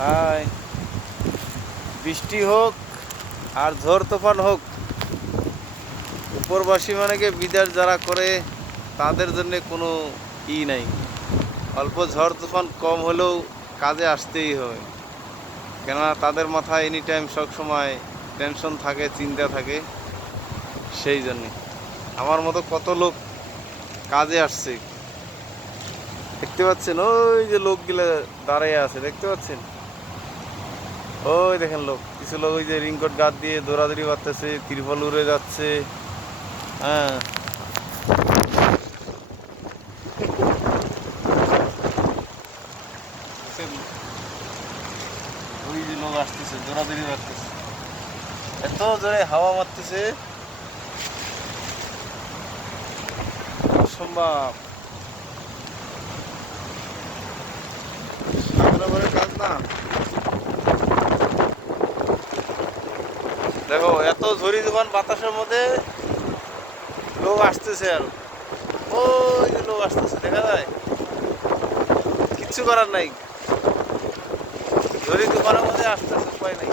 High, বৃষ্টি হোক আর ঝড় তুফান হোক, উপরবাসী মানেকে বিদার যারা করে তাদের জন্য কোনো নাই। অল্প ঝড় তুফান কম হলেও কাজে আসতেই হবে, কেননা তাদের মাথায় এনি টাইম সব সময় টেনশন থাকে, চিন্তা থাকে। সেই জন্যে আমার মতো কত লোক কাজে আসছে, দেখতে পাচ্ছেন? ওই যে লোকগুলো দাঁড়িয়ে আছে, দেখতে পাচ্ছেন? ওই দেখেন লোক, কিছু লোক ওই যে রিংকোট গাদ দিয়ে দৌড়াদৌড়ি করতেছে, তিরপল উড়ে যাচ্ছে। হ্যাঁ, ওই যে লোক আসতেছে, দৌড়াদৌড়ি করতেছে, এত জোরে হাওয়া মারতেছে, অসম্ভব। কাজ না, দেখো এত ঝড়ি তুফান বাতাসের মধ্যে লোক আসতেছে, আর ওই যে লোক আসতেছে, দেখা যায়। কিচ্ছু করার নাই, ঝড়ি তুফানের মধ্যে আসতেছে, উপায় নাই।